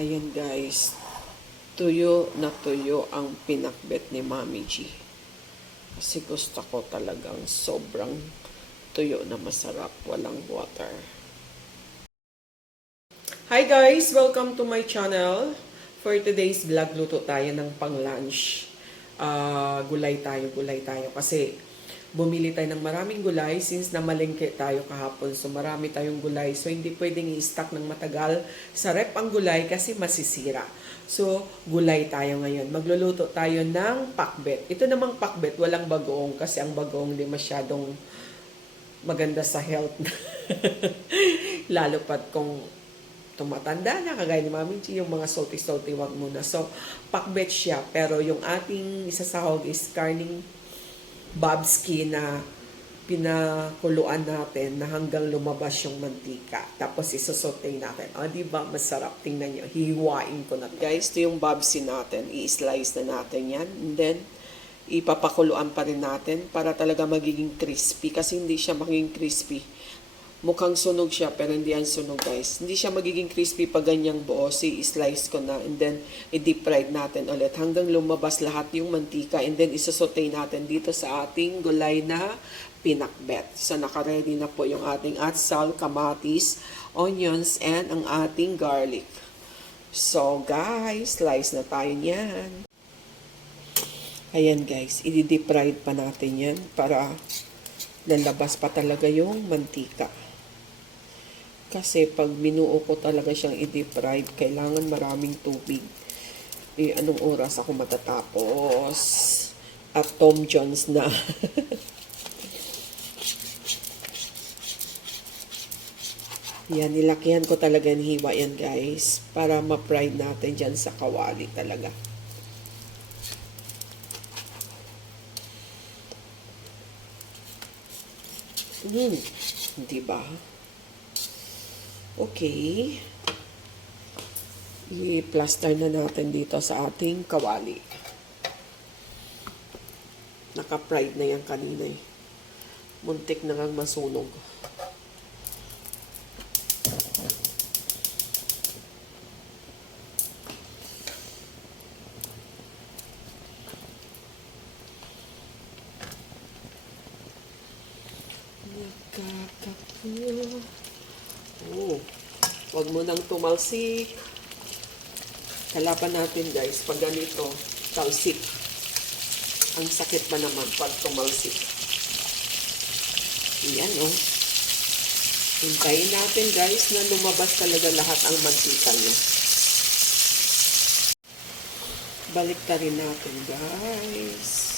Ayan guys, tuyo na tuyo ang pinakbet ni Mami G. Kasi gusto ko talagang sobrang tuyo na masarap, walang water. Hi guys! Welcome to my channel. For today's vlog, luto tayo ng pang-lunch. Gulay tayo. Kasi bumili tayo ng maraming gulay since namalengke tayo kahapon. So marami tayong gulay. So hindi pwedeng i-stock ng matagal sa rep ang gulay kasi masisira. So gulay tayo ngayon. Magluluto tayo ng pakbet. Ito namang pakbet, walang bagoong kasi ang bagoong di masyadong maganda sa health. Lalo pat kung tumatanda na, kagaya ni Mami G, yung mga salty, wag muna. So, pakbet siya. Pero yung ating isasahog is karning babski na pinakuluan natin na hanggang lumabas yung mantika. Tapos isasote natin. O, diba? Masarap. Tingnan nyo. Hihiwain ko na. Guys, ito yung babski natin. I-slice na natin yan. And then, ipapakuluan pa rin natin para talaga magiging crispy. Kasi hindi siya magiging crispy. Mukhang sunog siya, pero hindi yan sunog, guys. Hindi siya magiging crispy pag ganyang buo. I-slice ko na, and then, i-deep fried natin ulit hanggang lumabas lahat yung mantika, and then, isasote natin dito sa ating gulay na pinakbet. So, naka-ready na po yung ating atsal, kamatis, onions, and ang ating garlic. So, guys, slice na tayo niyan. Ayan, guys, i-deep fried pa natin yan para lalabas pa talaga yung mantika. Kasi pag binuo ko talaga siyang i-deep fried, kailangan maraming tubig. Anong oras ako matatapos? At Tom Jones na. Yan, nilakihan ko talaga ng hiwa yan, guys. Para ma-fried natin dyan sa kawali talaga. Diba? Okay. I-plaster na natin dito sa ating kawali. Naka-fried na yan kanina eh. Muntik na ngang masunog. Oh, wag mo nang tumalsik. Kalaban natin, guys, pag ganito, talsik. Ang sakit pa naman pag tumalsik. Yan, oh. Hintayin natin, guys, na lumabas talaga lahat ang mantika niya. Balik ta rin natin, guys.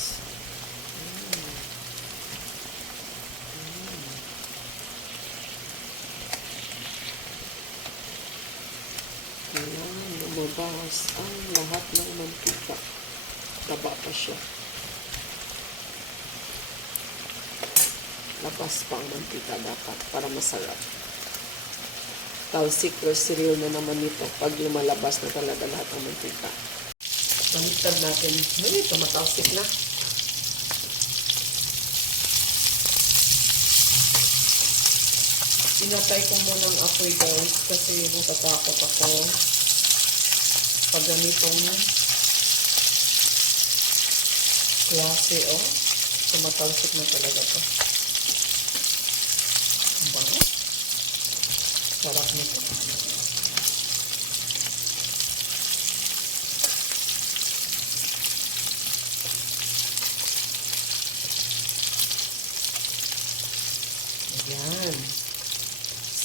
Ayan, lumabas ang lahat ng mantika. Taba pa siya. Labas pa ang mantika dapat para masarap. Talsik or cereal na naman ito pag lumalabas na talaga lahat ng mantika. Baliktad natin. Ito, matalsik na. Pinatay ko muna ang apoy, guys, kasi natatakot ako pag ganitong klase, oh. Tumatalsik na talaga to. Diba? Sarap nito. Ayan.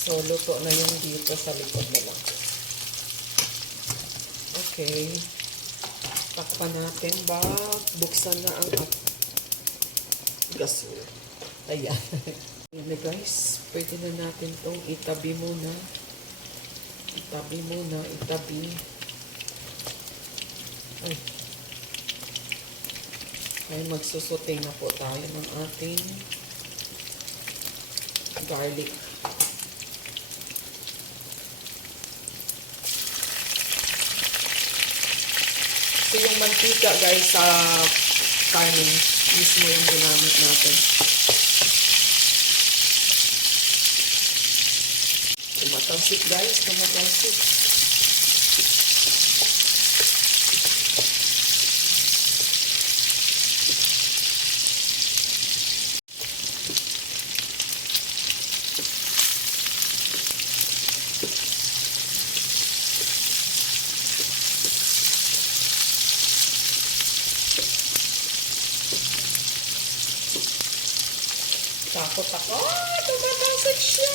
So, luto na yung dito sa likod na lang. Okay. Takpan natin ba? Buksan na ang gasol. Ayan. Ayan na, guys. Pwede na natin itong itabi muna. Itabi. Ay, magsusote na po tayo ng ating garlic. So, yung mantika, guys, sa kanin, mismo yung ginamit natin. Tumatalsik, guys. Tumatalsik. Takot ako. Tumatasik siya!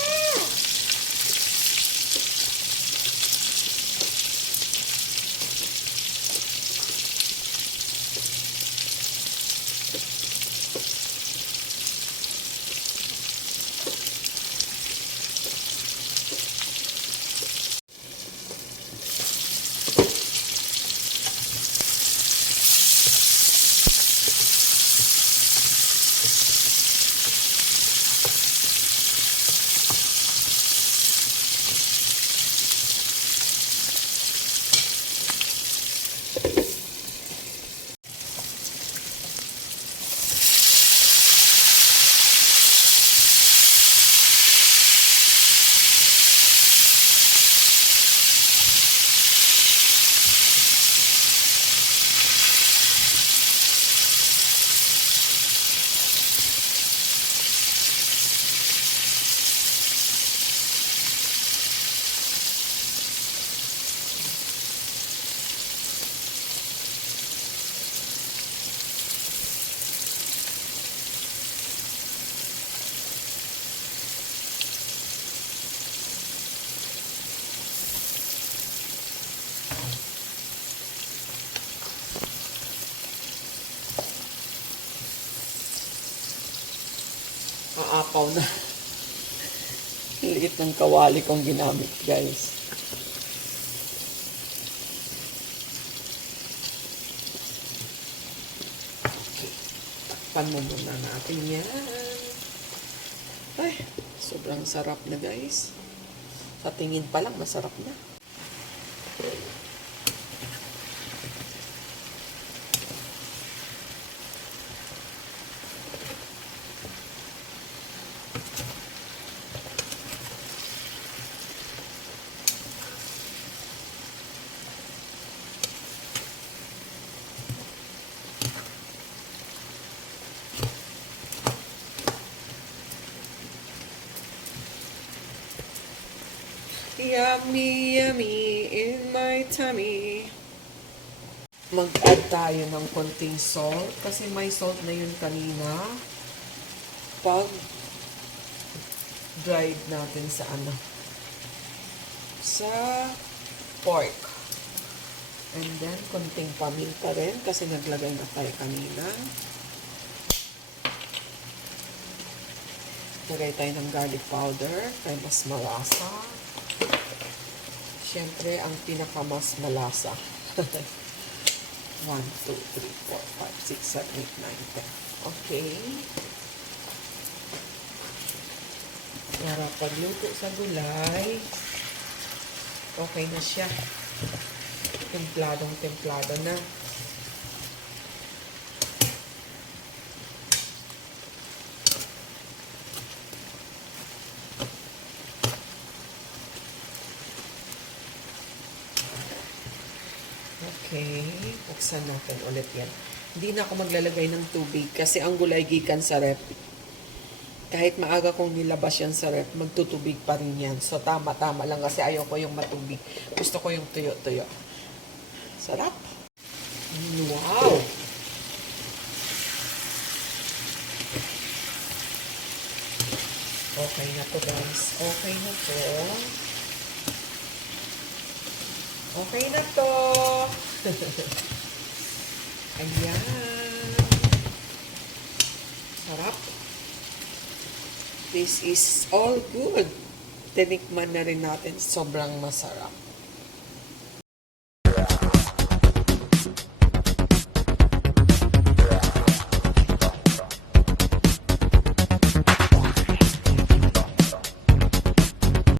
Aapaw na. Liit ng kawali kong ginamit, guys. Okay. Takpan mo muna natin yan. Ay, sobrang sarap na, guys. Sa tingin pa lang, masarap na. Yummy, yummy in my tummy. Mag-add tayo ng konting salt kasi may salt na yun kanina. Pag dried natin sa sa pork. And then, konting paminta rin kasi naglagay na tayo kanina. Lagay tayo ng garlic powder kaya mas malasa. Siyempre, ang pinakamas malasa. 1, 2, 3, 4, 5, 6, 7, 8, 9, 10. Okay. Para pagluto sa gulay, okay na siya. Templadong-templado na. Okay, buksan natin ulit yan. Hindi na ako maglalagay ng tubig kasi ang gulay gikan sa rep. Kahit maaga kong nilabas yan sa rep, magtutubig pa rin yan. So, tama-tama lang kasi ayaw ko yung matubig. Gusto ko yung tuyo-tuyo. Sarap! Wow! Okay na to, guys. Okay na to. Okay na to. Ayan. Sarap. This is all good. Tinikman na rin natin. Sobrang masarap.